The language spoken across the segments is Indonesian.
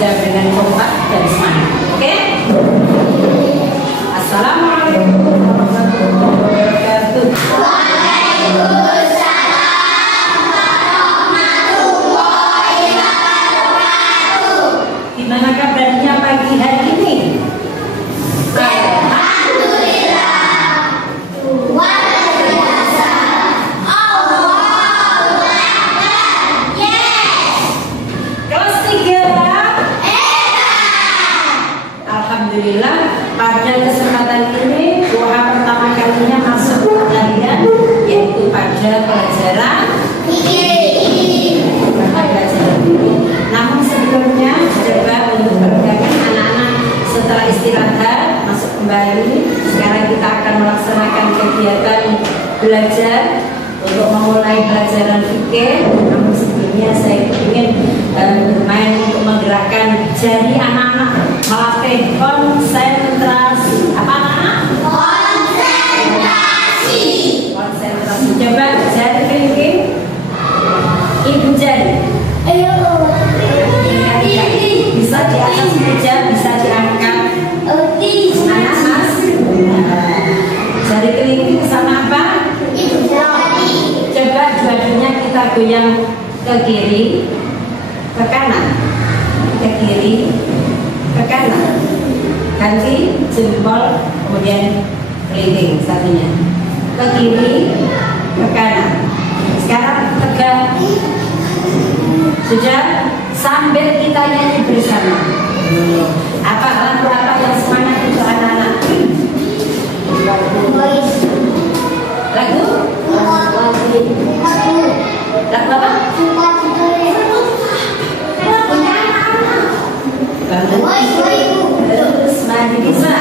dijawab dengan kompak dan semangat. Oke? Assalamualaikum warahmatullahi wabarakatuh. Gimana kabarnya pagi hari ini? Alhamdulillah. Luar biasa. Allahu Akbar. Yes. Kelas 3. Alhamdulillah, pada kesempatan ini doa pertama kalinya masuk ke kalian, yaitu pada pelajaran Namun sebelumnya coba untuk perhatikan anak-anak setelah istirahat masuk kembali. Sekarang kita akan melaksanakan kegiatan belajar untuk memulai pelajaran fikih. Namun sebelumnya saya ingin bermain untuk menggerakkan jari anak-anak, melatih konsentrasi. Apa anak-anak? Konsentrasi. Konsentrasi. Coba jari kelingking, ibu jari. Ayo. Bisa di atas meja, bisa diangkat. Anak-anak, jari kelingking sama apa? Coba dua-duanya kita goyang ke kiri, ke kanan, ke kiri, ke kanan. Ganti jempol, kemudian kelingking satunya. Ke kiri, ke kanan. Sekarang tegak. Sudah, sambil kita nyanyi bersama. Apa lagu apa yang semangat untuk anak-anak? Lagu? Lagu apa? Punya anak-anak. Terus mandi bisa.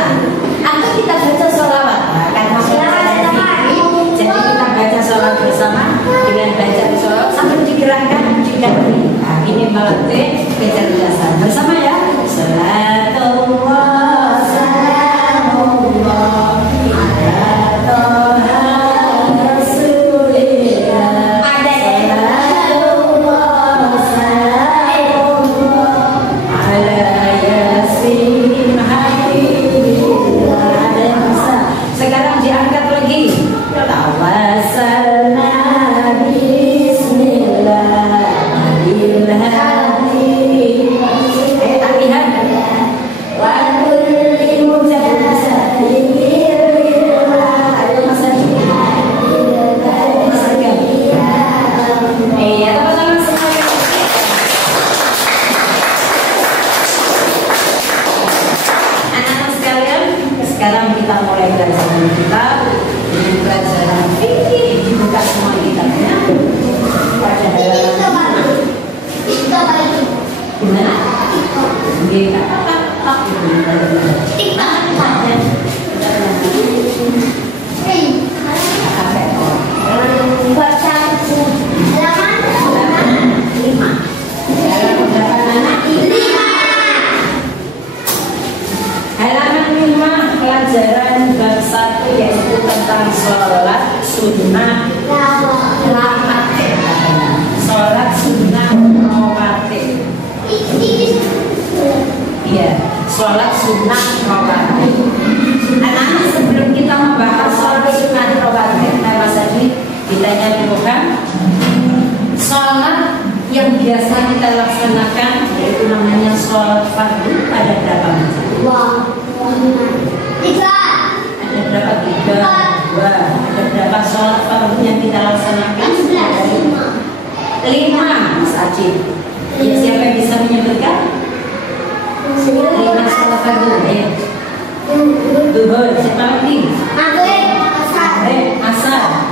Atau kita baca sholawat. Karena jadi kita baca sholawat bersama dengan baca sholawat sambil digerakkan juga. Nah, ini melatih kecerdasan bersama ya. Salatullah salamullah ala toha rasulillah. Salatullah salamullah ala yasin habibillah. Ada yang bisa. Sekarang diangkat lagi. Tawassalna bismillah. Sekarang kita mulai pelajaran kita dengan pelajaran fikih. Dibuka semua kitabnya pada halaman gimana? Dia kata halaman 5 pelajaran bab 1 yaitu tentang sholat sunnah rawatib. Sholat sunnah rawatib. Iya, sholat sunnah rawatib. Anak-anak, sebelum kita membahas sholat sunnah rawatib, Mas Adi ditanya bukan sholat yang biasa kita laksanakan yaitu namanya sholat fardu ada berapa macam? Tiga. Ada berapa? Tiga. Dua. Ada berapa sholat fardu yang kita laksanakan? 5. Mas Aceh. Ya, siapa yang bisa menyebutkan? 5 sholat fardu. Duhur. Siapa lagi? Maghrib. Asar.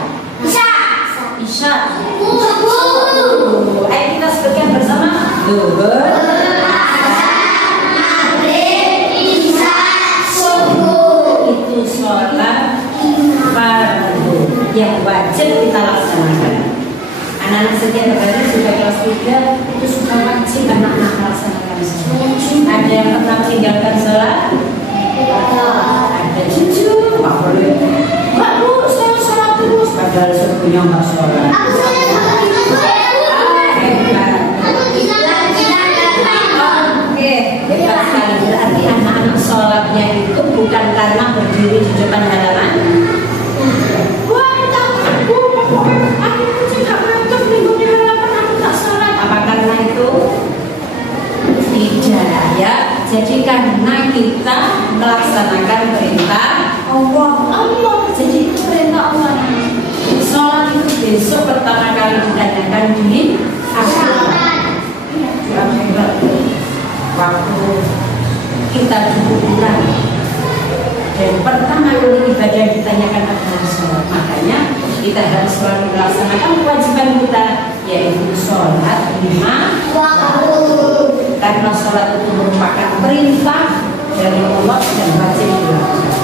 Isya. Subuh. Ayo kita sebutkan bersama. Duhur. Itu sholat fardu yang wajib kita laksanakan. Anak-anak setiap hari sudah kelas 3 itu sudah wajib anak-anak melaksanakan sholat. Ada yang pernah meninggalkan sholat? Ada cucu, nggak boleh. Nggak bu, saya sholat terus. Padahal sebelumnya nggak sholat. Oke, berdiri di depan halaman. Wah, aku tidak ngantuk minggu di halaman, aku tak sholat. Apa karena itu? Tidak ya. Jadi karena kita melaksanakan perintah Allah. Jadi itu perintah Allah. Sholat itu besok pertama kali ditanyakan di akhirat. Waktu kita dikuburan dan pertama kali ibadah ditanyakan adalah sholat. Makanya kita harus selalu melaksanakan kewajiban kita, yaitu sholat 5 waktu. Karena sholat itu merupakan perintah dari Allah dan wajib dilakukan.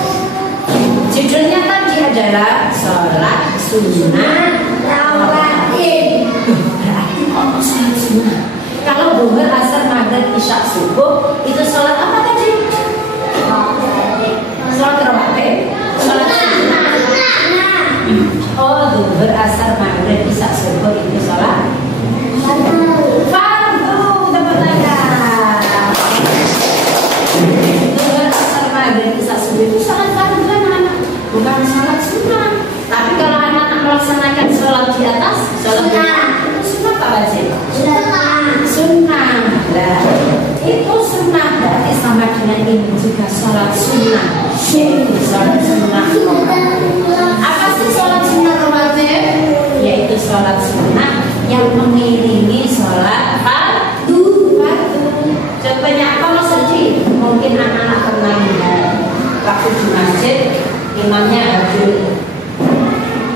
Judulnya tadi adalah sholat sunnah rawatib. Berarti kalau sholat sunnah, kalau zuhur, asar, maghrib, isya, subuh itu sholat apa tadi? Sholat rawatib. Sholat sunnah. Oh, zuhur, asar, maghrib, isya, subuh itu sholat fardu. Dapat tangan. Zuhur, asar, maghrib, isya, subuh itu sholat fardu kan anak, bukan sholat sunnah. Tapi kalau anak melaksanakan sholat di atas, sholat itu sunnah apa wajib? Sunnah. Nah, itu sunnah berarti sama dengan ini juga sholat sunnah. Yaitu sholat sunnah. Apa sih sholat sunnah rawatib? Yaitu sholat sunnah yang mengiringi sholat fardu. Contohnya kalau sedih, mungkin anak-anak pernah lihat waktu di masjid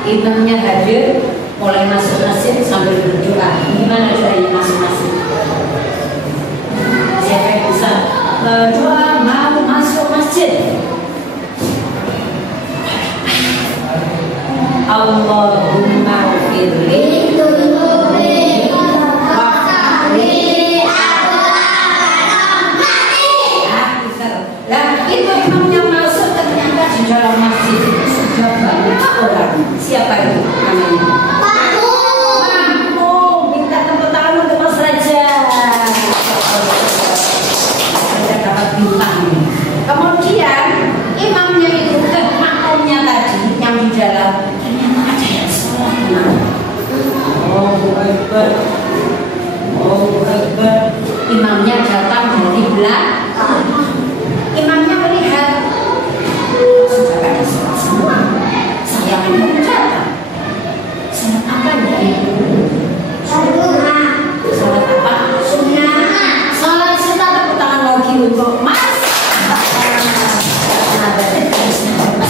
imamnya hadir, mulai masuk masjid sambil berdoa. Gimana caranya masuk masjid? Siapa yang bisa berdoa mau masuk masjid? Allahumma firli lah itu imamnya masuk ternyata di dalam masjid itu sudah banyak orang. Siapa itu namanya? Makmum. Minta tepuk tangan untuk Mas Raja. Raja dapat bintang. Kemudian imamnya itu makmumnya tadi yang di dalam ternyata ada yang sholat. Allahu Akbar. Allahu Akbar. Imamnya datang dari belakang. Imamnya melihat sudah ada sholat semua. Saya belum datang. Sholat apa ya itu? Sholat apa? Sunnah. Sholat sunnah. Tepuk tangan lagi untuk Mas.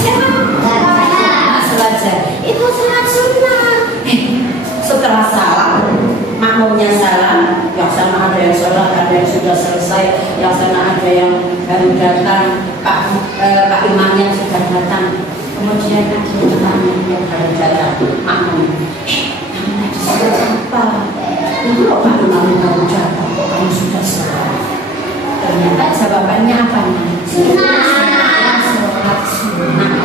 Siapa? Mas Raja. Itu sholat sunnah. Setelah salam, makmumnya salam, yang sana ada yang sholat, ada yang sudah selesai, yang sana ada yang baru datang, Pak imamnya sudah datang. Kemudian ada yang baru datang, makmum. Namanya di siapa? Itu loh Pak imam baru datang, kamu sudah sholat. Ternyata jawabannya apa nih? Sholat sunnah.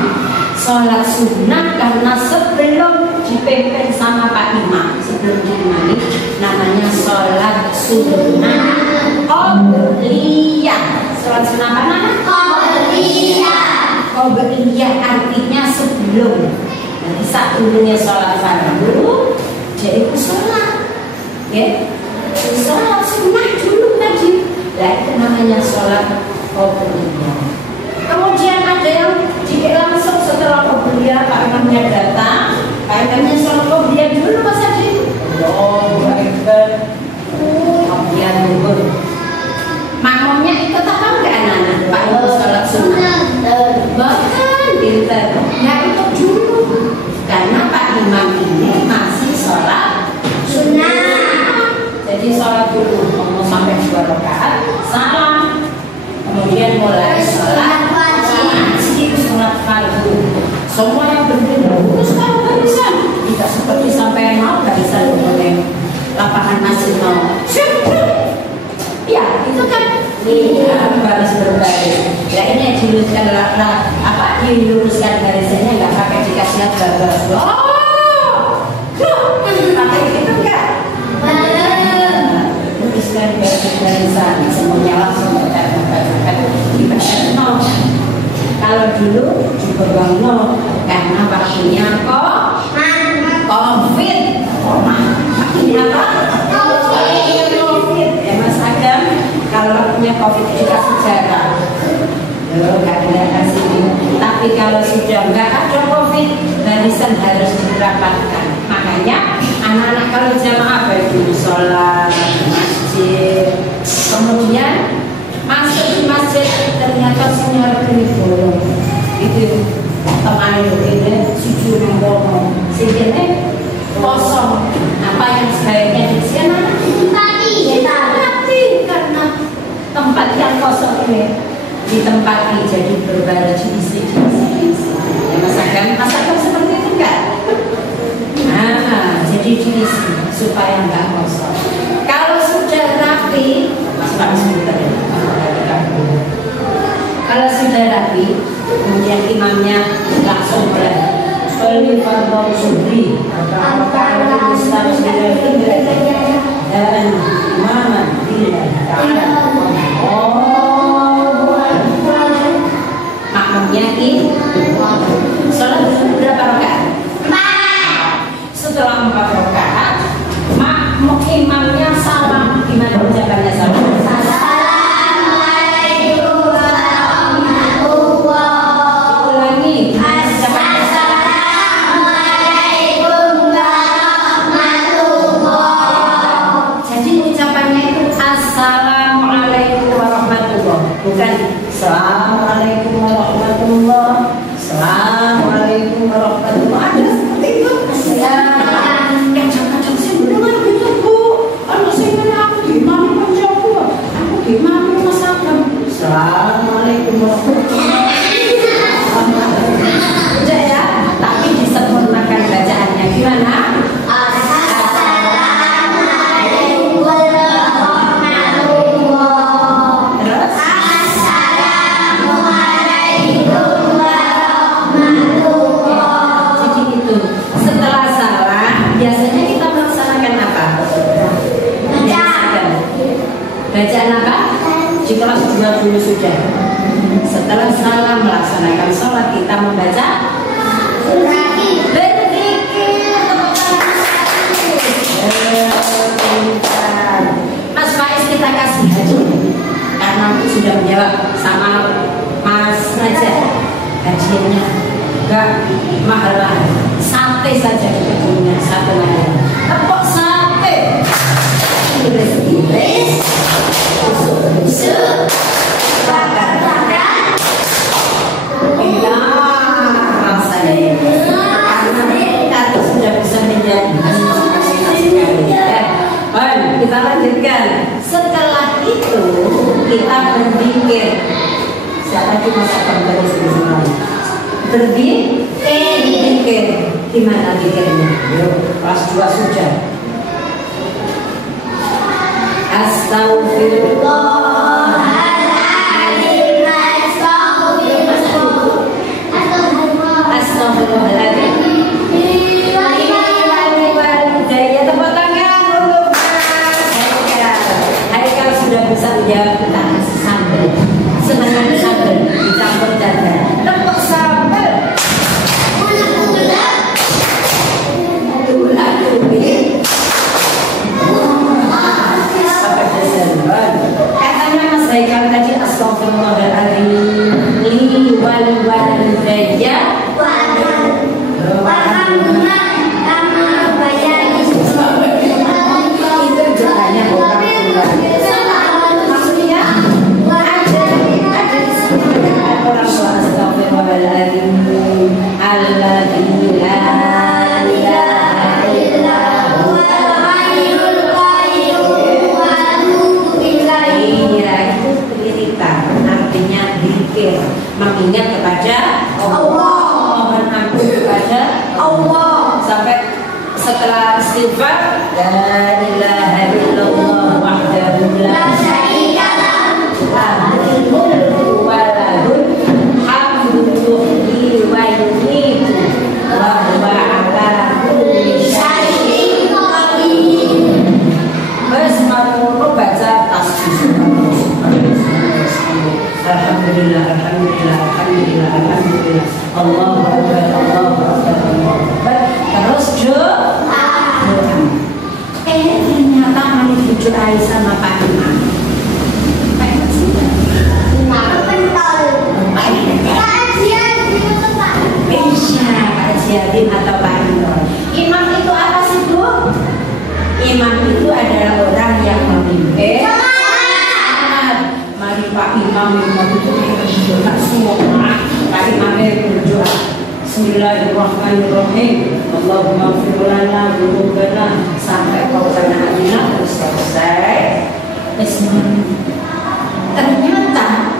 Sholat sunnah karena sebelum dipimpin sama Pak Imam, sebelum diimami, namanya sholat sunnah qobliyah. Sholat sunnah apa namanya? Qobliyah. Qobliyah artinya sebelum. Nanti saat dulunya sholat fardu, jadi sholat, ya, sholat sunnah dulu tadi. Nah itu namanya sholat qobliyah. Kemudian ada yang langsung setelah qobliyah Pak Imamnya datang, Pak Imamnya sholat qobliyah dulu Mas Adi. Allahu Akbar. Qobliyah dulu. Makmumnya ikut apa enggak anak-anak? Pak Imam sholat sunnah. Bahkan pintar. Ya ikut dulu. Karena Pak Imam ini masih sholat sunnah. Jadi sholat dulu, mau sampai 2 rakaat, salam. Kemudian mulai sholat wajib, sholat fardu. Semua yang berdiri terus tahu barisan. Tidak seperti sampai mau barisan oleh lapangan masjid mau. Ya itu kan baris berbaris. Ya ini diluruskan diluruskan barisannya nggak pakai dikasih baris. Pakai gitu enggak? Luruskan barisan semuanya langsung baca. Kalau dulu dipegang karena waktunya COVID. Waktunya apa? COVID. Ya Mas Agam, kalau waktunya COVID juga sejarah. Nggak ada kasih. Tapi kalau sudah nggak ada COVID, barisan harus dirapatkan. Makanya anak-anak kalau jamaah bagi sholat masjid, kemudian masuk di masjid ternyata sinyal bolong. Itu teman ini sujud ngomong, sehingga kosong. Apa yang sebaiknya di sana? Tapi karena tempat yang kosong ini ditempati jadi berbaris isi. Ya, masakan seperti itu enggak? Nah, jadi diisi supaya enggak kosong. Kalau sudah rapi, kalau sudah rapi, kemudian imamnya langsung beli fardhu subhi atau Islam dan mana dia makmumnya ini sholat berapa rakaat? 4. Setelah 4 rakaat, makmum imamnya salam. Gimana ucapannya salam? Assalamualaikum warahmatullahi. Ulangi. Assalamualaikum warahmatullahi. Jadi ucapannya itu assalamualaikum warahmatullahi, bukan assalamualaikum warahmatullahi. Assalamualaikum warahmatullahi. Ada seperti itu. Jangan sih benar gitu Bu. Kalau saya aku gimana menjawab? Aku gimana masakan? Assalamualaikum warahmatullahi. Udah ya, tapi disempurnakan bacaannya gimana? Assalamualaikum warahmatullahi. Terus assalamualaikum warahmatullahi. Jadi itu. Setelah salam, biasanya kita melaksanakan apa? Bacaan apa? Di kelas 2 dulu sudah. Setelah salam melaksanakan sholat, kita membaca Mas Faiz kita kasih aja karena sudah menjawab sama Mas Raja. Hadiahnya enggak mahal-mahal, sate saja kita punya satu aja. Tepuk sate. Iris-iris. Busuk-busuk. Bakar-bakar. Enak rasanya ini. Karena sudah bisa menjadi kita lanjutkan. Setelah itu kita berpikir. Siapa itu masakan terus berpikir. Gimana pikirnya? Yuk, kelas 2 sudah. Astagfirullahaladzim. Astagfirullahaladzim. Ya, tepuk tangan untuk Mas Haikal. Haikal sudah bisa menjawab tentang sambal. Senang sambal dicampur dadar. Tepuk sambal. Katanya Mas Haikal tadi astagfirullahaladzim li walidayya itu doanya orang tua. Maksudnya ada orang tua astagfirullahaladzim alladzi la ilaha illa huwa al-hayyul qayyum wa atubu ilaihi. Itu peliritan, artinya zikir, mengingat kepada Allah, mohon ampun kepada Allah. Sampai setelah istighfar, la ilaha illallah wahdahu la syarika lahu lahul mulku wa lahul hamdu yuhyi wa yumiitu wa huwa ala kulli syai'in qadir. Wes mau baca tasbih. Alhamdulillah, alhamdulillah, alhamdulillah, alhamdulillah. Allahu Akbar, Allahu Akbar, Allahu Akbar. Terus doa. Ternyata mani cucu Aisyah sama Pak Imam. Kajian atau Pak Imam. Imam itu apa sih, Bu? Imam itu adalah orang yang memimpin. Mari Pak Imam itu berdoa semua. Pak Imam berdoa. Bismillahirrahmanirrahim. Allahumma ighfir lana dzunubana sampai qaulana amina terus selesai. Ternyata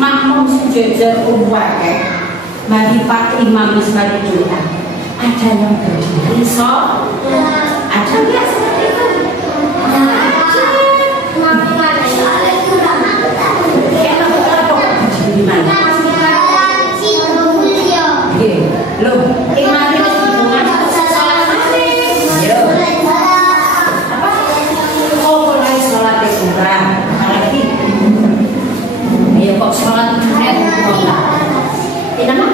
makmum sejajar umwake. Mari Pak Imam mari doa. Ada yang berdiri ada nggak seperti itu? Di mana? Loh, imam itu hubungan sholat maghrib. Apa? Oh, mulai sholat kurang. Apalagi? Ya kok sholat maghrib enggak? Ini apa?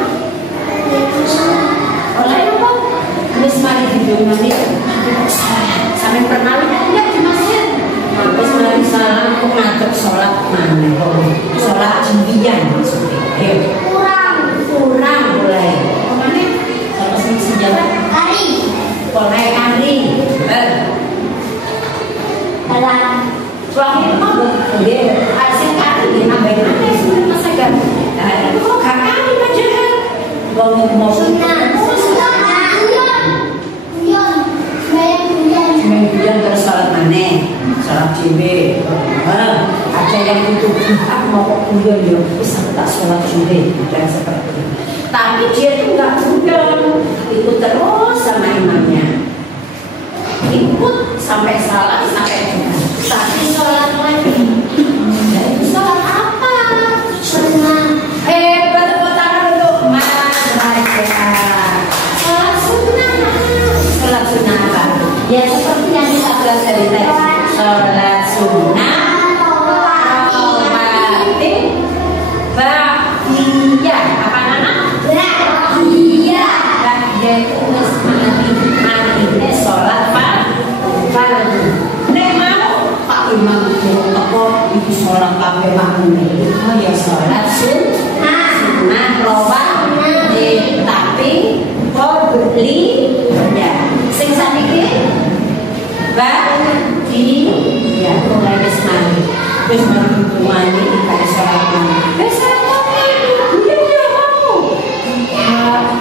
Oleh apa? Terus mari hidung nanti sampai pernah lihat di masjid. Terus mari salam kok ngadep sholat mana? Sholat jembian maksudnya. Kurang mulai. Kemana? Kalau senjata kari. Mulai kari. Suami mau dia asing kari dia nambahin apa sih masa kan? Nah itu kok gak kari macam? Kalau mau Sembilan terus sholat mana? Sholat cibe. Ada yang itu mau kuliah ya bisa tak sholat cibe dan seperti itu. Tapi dia itu nggak bukan ikut terus sama imamnya, ikut sampai salah sampai juga. Tapi sholat lagi, ya itu sholat apa? Bertepuk tangan untuk Mas Raja. Sholat sunnah. Sholat sunnah apa? Ya seperti yang kita bahas dari tadi. Sholat sunnah. Apa nama? Iya. Dia itu mati sholat fardu. Nek mau Pak Imam itu apa itu sholat kabeh makmum. Oh ya sholat sunnah rawatib tapi beli ya sing saniki di ya mulai wis mari mandi dikasih sholat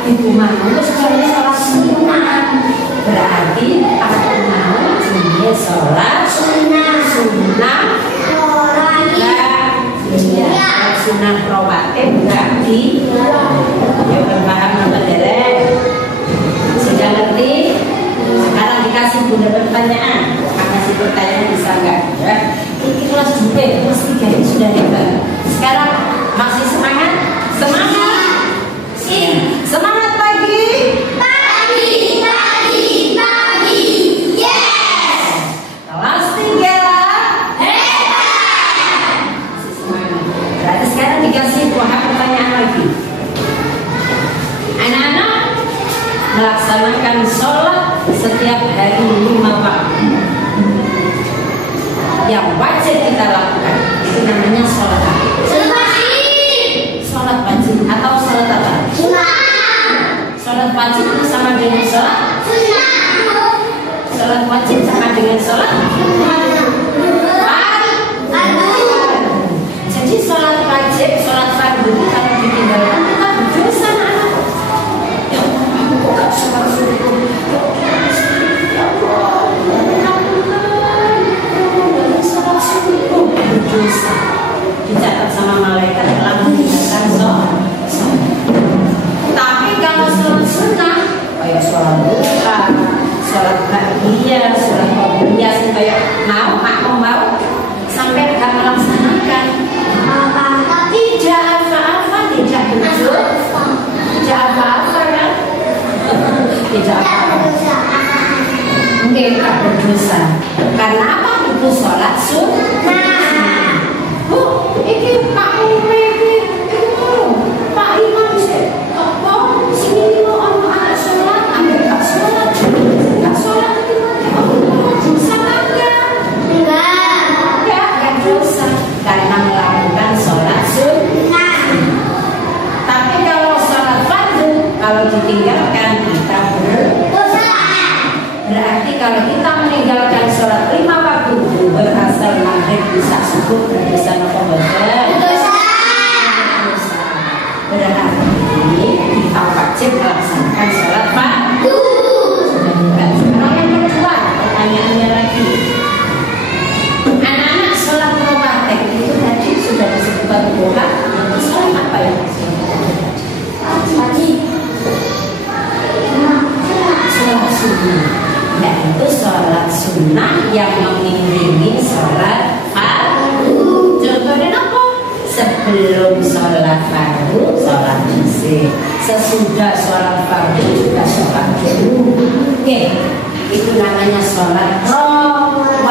ibu mau sekali sholat sunnah berarti aku mau jadi sholat sunnah sunnah rawatib berarti ya paham apa derek sudah ngerti. Sekarang dikasih bunda pertanyaan, kasih pertanyaan bisa nggak ya? Ini kelas 2 kelas 3 ini sudah hebat. Sekarang masih semangat semangat pagi yes. Kelas 3 hebat masih semangat. Berarti sekarang dikasih buah pertanyaan lagi. Anak-anak melaksanakan sholat setiap hari 5 waktu yang wajib kita lakukan itu namanya sholat wajib atau sholat apa? Sholat wajib itu sama dengan sholat wajib sama dengan sholat jadi sholat wajib, sholat fardu kalau ditinggalkan kita berdosa anak. Ya Allah, aku gak sholat subuh. Sholat subuh berdosa dicatat sama malaikat telah meninggalkan sholat. Tapi kalau sholat sunnah kayak sholat duha, sholat bahagia, sholat qobliyah kayak mau sampai gak melaksanakan tidak apa-apa, tidak betul, tidak apa-apa kan? Tidak apa-apa. Mungkin tak berdosa. Karena apa? Itu sholat sunnah. Bu, ini Pak Imam sih. Apa? sholat duha, itu sholat apa ya? Pagi. Sholat sunnah. Nah, itu sholat sunnah yang mengiringi sholat fardu. Contohnya apa? Sebelum sholat fardu, sholat isya. Sesudah sholat fardu juga sholat duha. Oke, itu namanya sholat rawatib.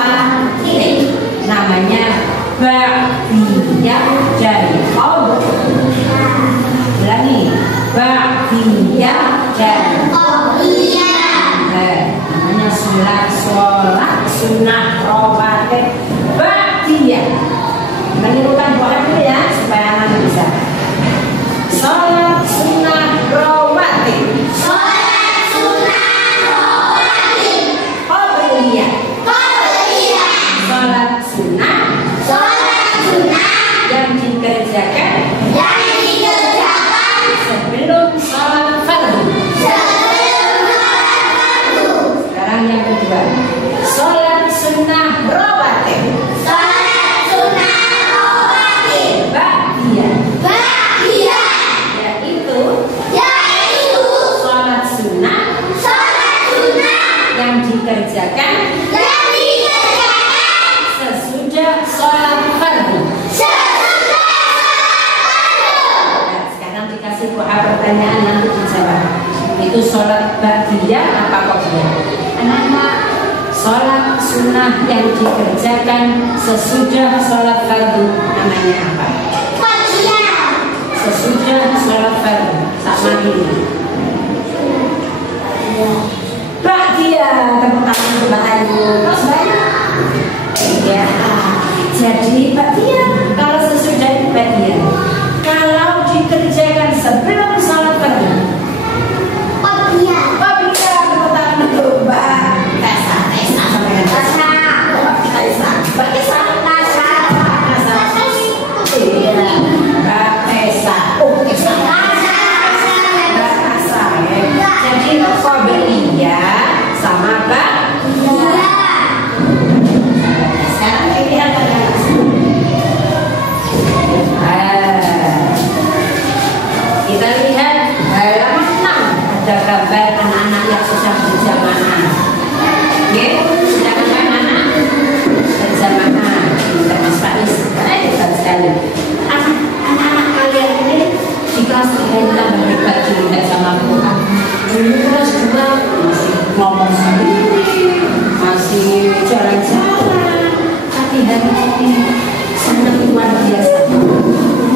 Namanya ba'diyah dari qadha. Ulangi, ba'diyah dari qadha. Namanya sholat sunnah rawatib ba'diyah. Menirukan doa dulu ya supaya anak bisa. Sholat sunnah rawatib. Sholat sunnah rawatib. Qabliyah. Qabliyah. Sholat sunnah. Sholat sunnah Yang dikerjakan. yang dikerjakan Sebelum sholat fardu. sebelum sholat fardu. Sekarang yang kedua, sholat sunnah rawatib Sholat sunnah rawatib ba'diyah, ba'diyah, yaitu yaitu sholat sunnah sholat sunnah yang dikerjakan yang dikerjakan sesudah sholat fardu. sesudah sholat fardu. Nah, sekarang dikasih doa pertanyaan nanti dijawab. Itu sholat ba'diyah apa qabliyah? Anak-anak, sholat sunnah yang dikerjakan sesudah sholat fardu namanya apa? Qabliyah. Sesudah sholat fardu sama ini. Ba'diyah, tepuk tangan untuk Mbak Ayu. Terus banyak. Ya. Jadi ba'diyah kalau sesudah itu ba'diyah. Kalau dikerjakan sebelum sholat fardu. Qabliyah. Ba'diyah, tepuk tangan untuk Mbak Tessa. Tessa sampai dengan Tessa. Tessa. Mbak Tessa. Tessa. Iya. Mbak Tessa. Oh, Tessa. Mbak Tessa ya. Jadi qabliyah sama ba'diyah. Sekarang pilihan kalian. Kita lihat halaman 6. Ada gambar anak-anak yang sedang berjamaah. Oke, sedang anak-anak berjamaah. Terus Faiz, hebat sekali. Anak-anak kalian ini di kelas 3 ini tambah hebat juga sama Quran. Dulu kelas 2 masih ngomong sendiri, masih jalan-jalan. Tapi hari ini sangat luar biasa.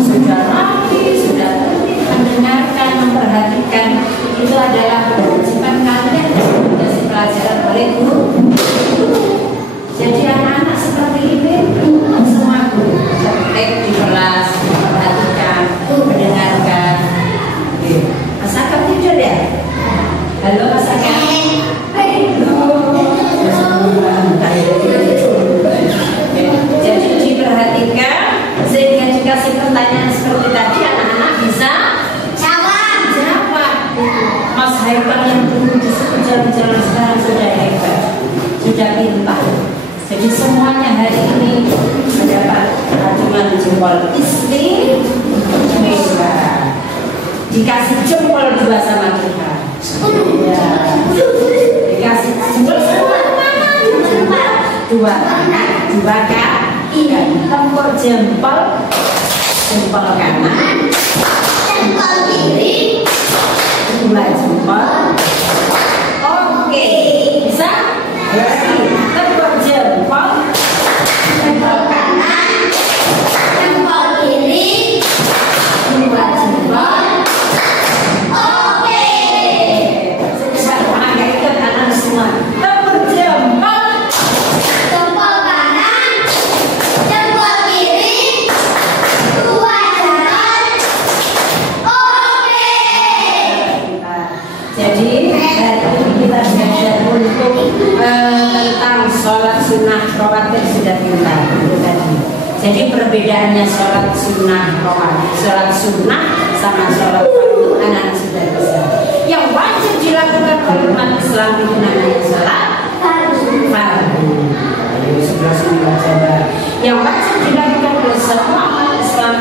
Sudah rapi, sudah mendengarkan, memperhatikan. Itu adalah kewajiban kalian yang dikasih pelajaran oleh guru. Jadi anak-anak seperti ini semua guru praktek di kelas, memperhatikan, mendengarkan. Mas Akam tidur ya? Halo Mas Akam. Jadi diperhatikan sehingga dikasih pertanyaan seperti tadi anak-anak bisa Jawab. jawab. Mas Haikal yang dulu disuruh jalan-jalan sekarang sudah hebat, sudah pintar. Jadi semuanya hari ini mendapat acungan jempol istimewa. Dikasih jempol 2 sama Tuhan. Ya. Dikasih jempol semua mana? Dua tangan, 2 kaki, dan tempur jempol kanan, Jempol kiri. 2 jempol. Oke, bisa? Berarti tempur jempol kanan, Jempol kiri. 2 jempol. Oke. Saya pakai ikut anak semua. Tempur jempol. Jempol kanan. Jempol kiri. 2 jalan. Oke. Jadi hari ini kita belajar untuk tentang sholat sunnah rawatib sudah pintar itu tadi. Jadi perbedaannya sholat sunnah rawatib, sholat sunnah sama sholat fardu anak sudah bisa. Yang wajib dilakukan oleh umat Islam itu namanya sholat fardu. Ayo 11 coba. Yang wajib dilakukan oleh semua umat Islam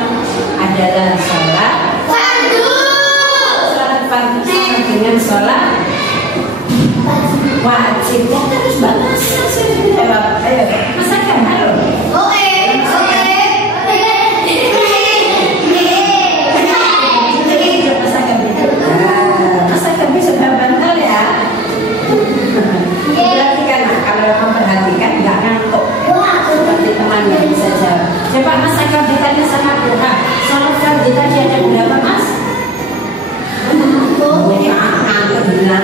Sholat fardu tadi ada berapa mas? Benar.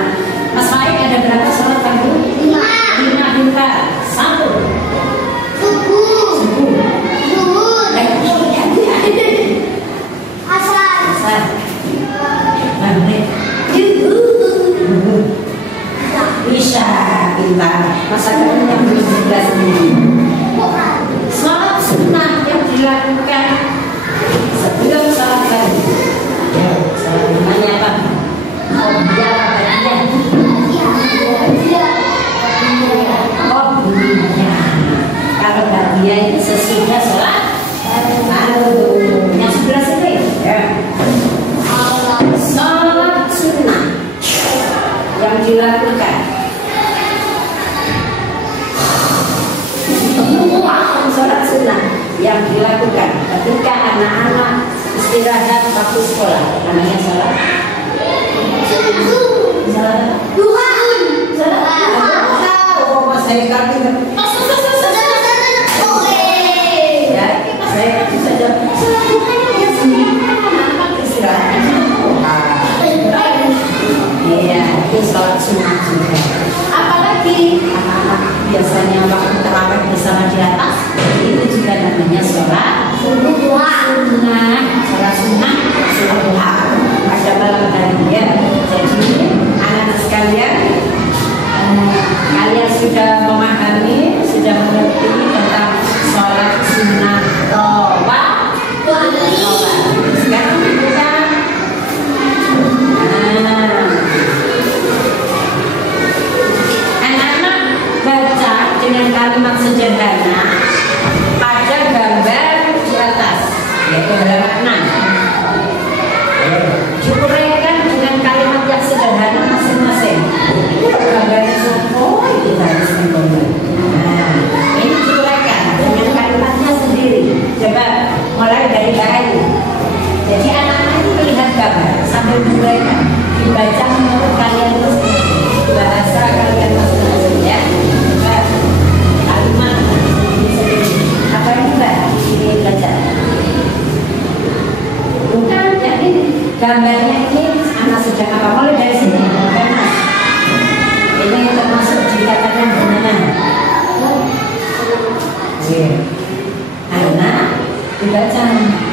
Mas Faik ada berapa sholat fardu? 5 juga. 1. Subuh. Zuhur. Asar. Maghrib. Isya. Pintar. Masa kamu yang belum 11 ini. Sholat sunnah yang dilakukan sebelum sholat fardu. Ya, sholat namanya apa? Kalau bahagia itu sesudah sholat fardu. Yang 11 itu ya. Sholat sunnah yang dilakukan sholat sunnah yang dilakukan ketika anak-anak istirahat waktu sekolah, namanya sholat Duha. oh mas saya kaki ya saya kaki saja sholat duha ya sendiri anak-anak istirahat iya itu sholat sunnah juga. Apalagi anak-anak biasanya waktu terawih bersama di atas itu juga namanya sholat sunnah. Sholat sunnah sholat duha pada malam hari ya. Jadi anak-anak sekalian, kalian sudah memahami, sudah mengerti tentang sholat sunnah sekarang kita anak-anak baca dengan kalimat sederhana pada gambar di atas, yaitu halaman 6. Diuraikan dengan kalimat yang sederhana masing-masing. Gambarnya sopo itu harus digambar. Nah, ini diuraikan dengan kalimatnya sendiri. Coba mulai dari Bayu. Jadi anak-anak itu melihat gambar sambil diuraikan, dibaca menurut kalian masing-masing, bahasa kalian masing-masing ya. Coba kalimat sendiri. Apa ini Mbak? Ini baca. Bukan, jadi gambarnya ini anak sedang apa? Mulai dari sini. Ini termasuk dikatakan benar. Anak dibaca.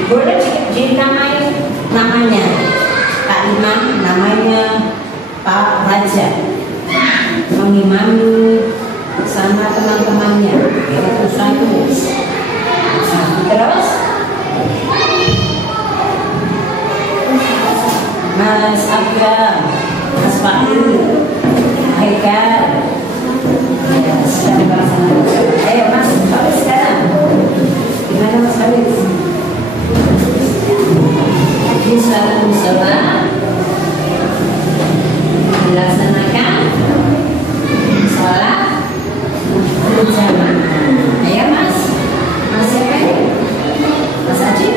Boleh dinamai namanya. Pak Imam namanya Pak Raja. Mengimami sama teman-temannya. Itu satu. Terus Mas Abdul, Mas Fakir, Haikal, ya sedang bersama. Ayo Mas, Faris sekarang. Gimana Mas Faris? Di suatu musola dilaksanakan sholat berjamaah. Ayo Mas, Mas siapa ini? Mas Aji?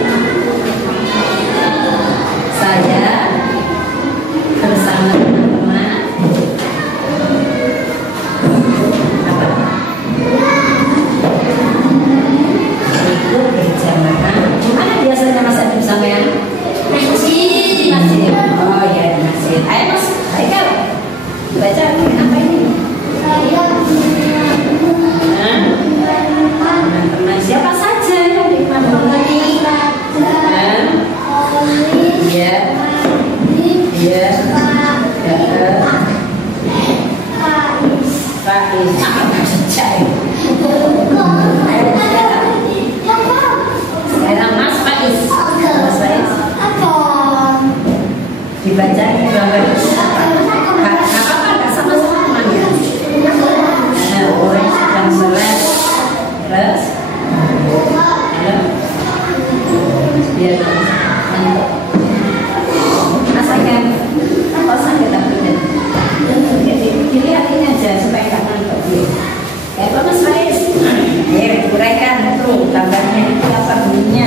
Saya bersama teman-teman ikut berjamaah. Gimana biasanya Mas Adi sampean? Masjid. Oh iya di masjid. Ayo Mas, ayo kan baca apa ini? Teman-teman siapa saja yang dipanggil? Iya. Iya. Faiz. Sekarang Mas Faiz. Mas Faiz. Dibaca gambar apa nggak sama-sama temannya. Orang sedang sholat. Terus. Halo. Biar rasakan apa sakit tapi dilihat ini aja supaya nggak ngantuk. Ya Pak Mas Faris, ya uraikan itu gambarnya itu apa bunyinya?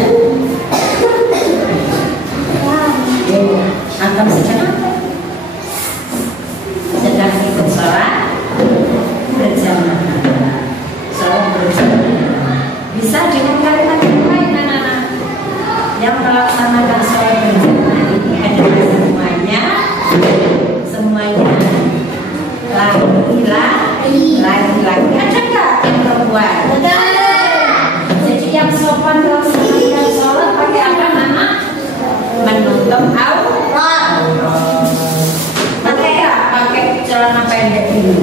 Antum sedang apa? Sedang ikut sholat berjamaah. Sholat berjamaah bisa dengan kalimat yang lain anak-anak yang melaksanakan sholat berjamaah ini adalah semuanya laki-laki. Ada nggak yang perempuan? Jadi yang sopan melaksanakan sholat pakai apa Mama? Menutup aurat. Pakai celana pendek ini.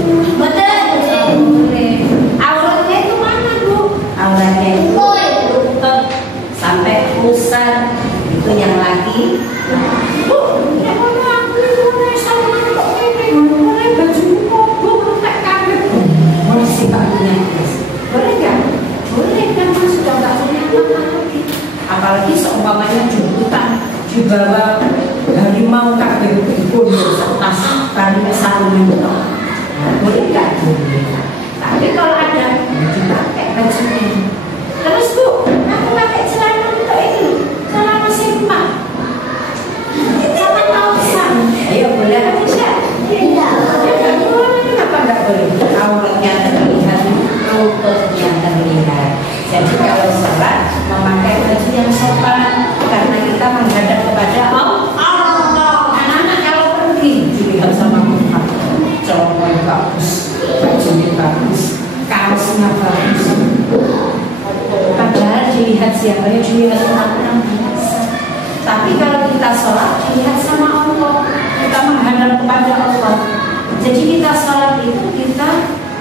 Auratnya itu mana Bu? Auratnya itu lutut sampai pusar, itu yang laki. Bu, yang mana aku boleh sama kok ini? Boleh baju koko tak kabel. Boleh sih Pak Guys. Boleh nggak? Boleh kan Mas sudah nggak punya apa lagi. Apalagi seumpamanya jemputan dibawa harimau kabel pun tas tali sarung itu. Boleh nggak? Boleh. Tapi kalau ada dipakai bajunya. Terus Bu, aku pakai celana untuk ini, celana simpan. Sama kaosan. Ayo boleh kan bisa? Tidak. Kenapa nggak boleh? Auratnya terlihat, lututnya terlihat. Jadi kalau sholat memakai baju yang sopan karena kita menghadap kepada Allah. Anak-anak kalau pergi dilihat sama Tuhan, celana bagus, bajunya bagus, kaosnya bagus. Padahal dilihat siapa ya, dilihat orang biasa. Tapi kalau kita sholat dilihat sama Allah, kita menghadap kepada Allah. Jadi kita sholat itu kita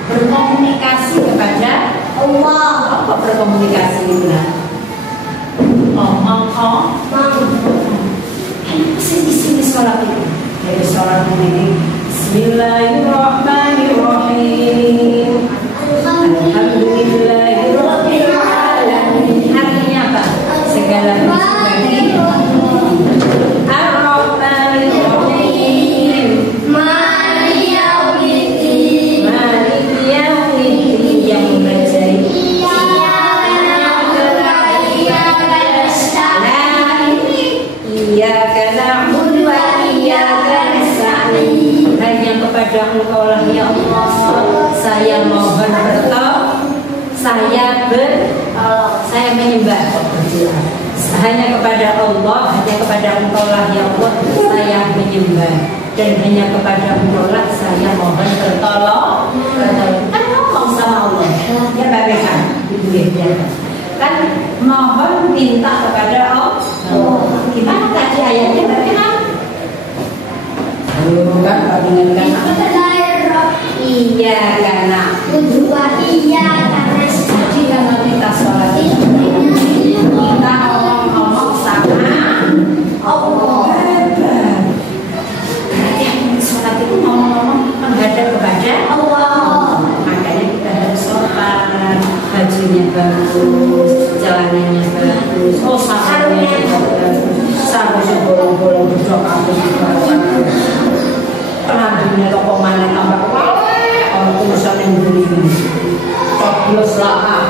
berkomunikasi kepada Allah. Apa berkomunikasi itu? Ngomong. Apa sih isinya sholat itu? Dari sholat ini Bismillahirrahmanirrahim. Alhamdulillahirabbil alamin. Artinya apa? Segala puji Ar-Rahmanir-Rahim. Maliki yaumiddin. Maliki yaumiddin. Yang mempercayai Iyyaka na'budu wa iyyaka nasta'in. Hanya kepada Engkau lah ya Allah saya mohon bertolong, saya menyembah. Hanya kepada Allah, hanya kepada Engkau lah ya Allah saya menyembah, dan hanya kepada Engkau lah saya mohon bertolong. Kan ngomong sama Allah ya bagaimana? Kan mohon minta kepada Allah. Gimana tadi ayatnya bagaimana? Kan dengarkan. Iya karena iya karena jadi kalau kita sholat itu kita ngomong sama Allah. Berarti sholat itu ngomong menghadap kepada Allah. Makanya kita harus sopan, bajunya bagus, jalanannya bagus, sarungnya bagus, sarungnya bolong-bolong berjok aku penampilannya toko mana tambah kalau tulisan yang beli coblos lah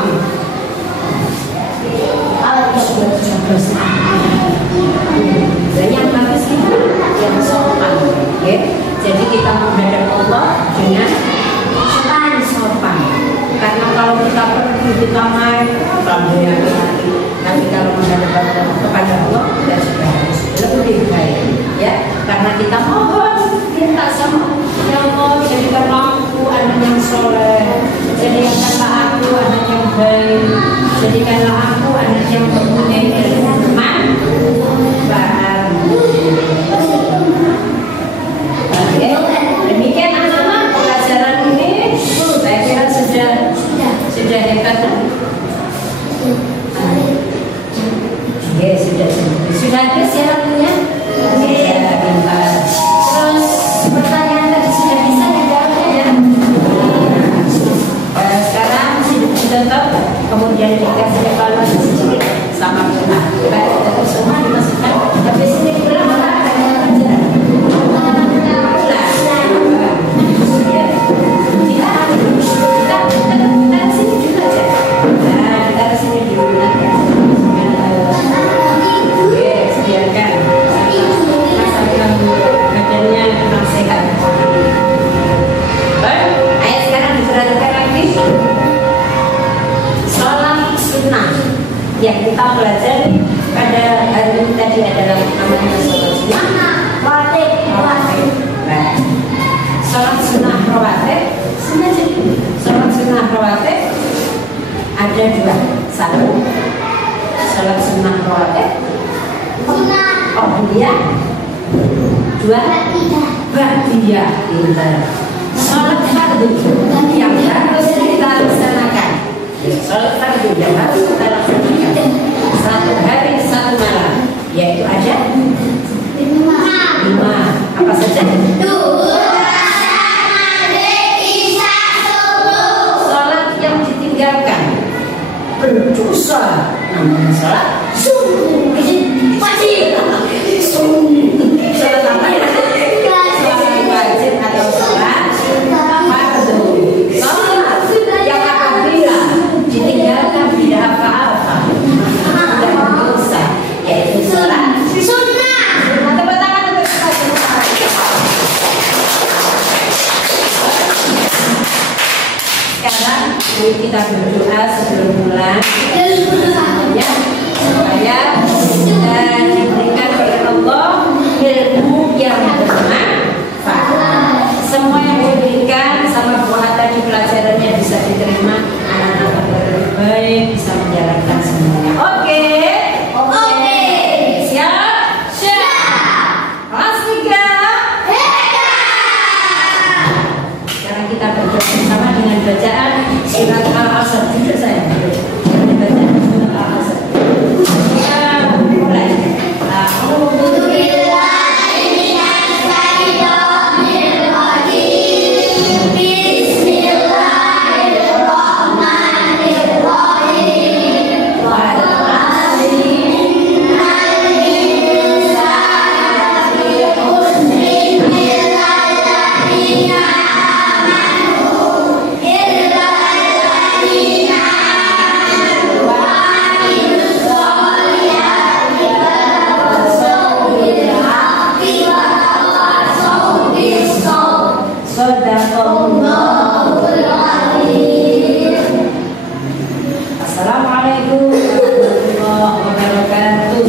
aku sudah coblos dan yang bagus itu yang sopan ya. Jadi kita menghadap Allah dengan sopan karena kalau kita pergi kita main rambutnya lagi, tapi kalau menghadap kepada Allah kita sudah harus lebih baik ya, karena kita mohon minta sama ya Allah, jadikanlah aku anak yang soleh, jadikanlah aku anak yang baik, jadikanlah aku anak yang mempunyai bermanfaat. Oke, demikian anak-anak pelajaran ini saya kira sudah hebat. Oke, sudah habis ya waktunya. Ya, pintar. Terus pertanyaan tadi sudah bisa dijawabnya ya. Sekarang ditutup, kemudian dikasih evaluasi sedikit sama kita. Baik, semua dimasukkan. Habis ini pulang apa? Kita sini juga aja. Nah, kita sini dulu nanti. Oke, sediakan. ada dua. Satu, sholat sunnah rawatib. Oh iya. Dua, ba'diyah. Sholat fardu yang harus kita laksanakan. Sholat fardu yang harus kita laksanakan. Satu hari satu malam, yaitu ada 5. Apa saja? Sholat yang ditinggalkan berdosa, namanya sholat wajib. Sholat apa ya? Sholat wajib atau sholat fardu. Sholat yang apabila ditinggalkan tidak apa-apa, tidak berdosa, yaitu sholat sunnah. Tepuk tangan untuk kita semua. Sekarang kita berdoa sebelum mulai. Ya, supaya diberikan oleh Allah ilmu yang bermanfaat. Semua yang diberikan sama buah tadi pelajarannya bisa diterima, anak-anak lebih baik bisa menjalankan semuanya. Oke. Siap? Kelas 3. Sekarang kita berdoa bersama dengan bacaan surat Al-Asr. Jujur saya bacaan surat Al-Asr. Mulai. Assalamualaikum warahmatullahi wabarakatuh.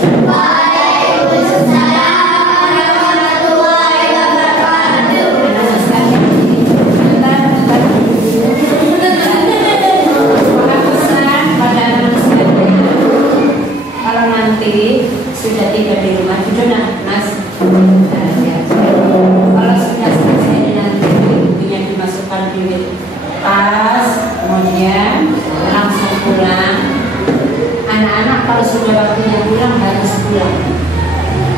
Kalau nanti sudah tiba di rumah, jujur Mas. Kalau sudah selesai nanti bukunya dimasukkan di tas, kemudian langsung pulang. Anak-anak kalau sudah waktunya pulang harus pulang,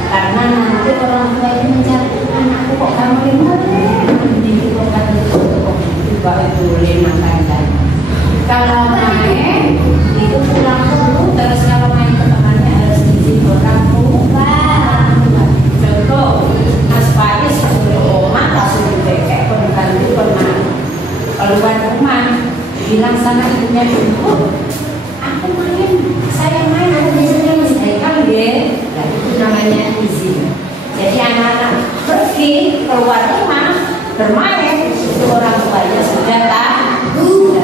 karena nanti orang tua itu mencari anakku kok kamu ini kok itu lima kali. Kalau main itu pulang dulu, terus kalau main ke temannya harus izin orang tua. Contoh, Mas Faiz suruh oma kasih bebek ganti keluar rumah, bilang sama ibunya dulu, aku main, saya main, aku biasanya masih haikal ya. Nah, itu namanya izin. Jadi anak-anak pergi keluar rumah bermain, itu orang tuanya sudah tahu.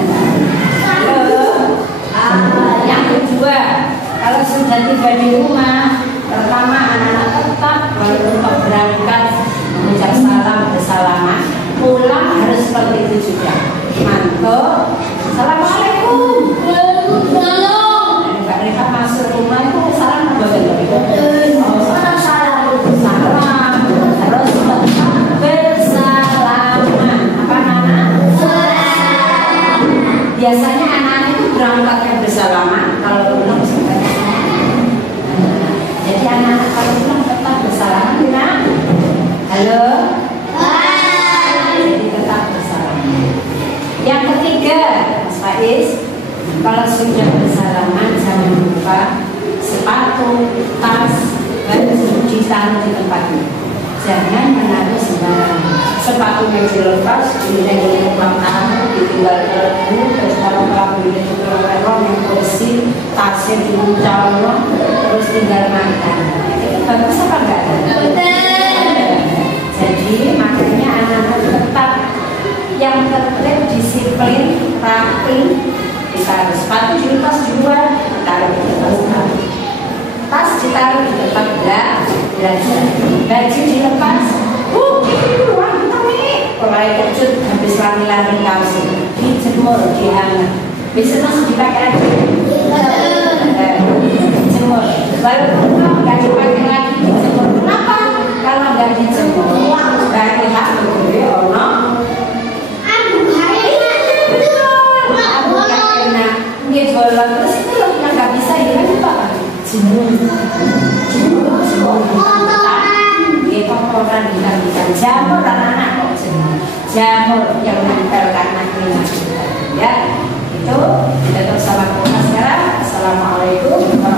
Yang kedua, kalau sudah tiba di rumah, pertama anak-anak tetap kalau berangkat mengucap salam bersalaman, pulang harus seperti itu juga. Mantuk, assalamualaikum. Waalaikumsalam. Mbak Rika masuk rumah itu salam apa gitu? Salam. Terus bersalaman. Apa Nana? Biasanya anak-anak itu berangkatnya bersalaman, kalau pulang seperti itu. Jadi anak-anak kalau pulang tetap bersalaman, ya? Halo. Jadi tetap bersalaman. Yang ketiga, Mas Faiz, kalau sudah bersalaman jangan lupa sepatu, tas, baju ditaruh di tempatnya. Jangan menaruh sembarangan. Sepatunya dilepas, ini ulang tahun, ditinggal dulu, terus kalau ini juga yang bersih, tasnya dibuang, terus tinggal makan. Itu bagus apa enggak? Jadi makanya anak-anak tetap yang tertib, disiplin, rapi, ditaruh sepatu dilepas juga, ditaruh di tempat tas ditaruh di tempat belajar, baju dilepas, mulai kejut habis lari-lari kaos dijemur, dihangat, Bisa masih dipakai lagi. Dijemur. Lalu nggak dipakai lagi dijemur. Kenapa? Kalau nggak dijemur, dari hak betul ono. Abu karena dia bolong terus itu yang nggak bisa dia apa? Jemur. Kotoran bukan jamur anak-anak kok jamur yang menempel karena keringat ya itu kita terus sama sekarang. Assalamualaikum.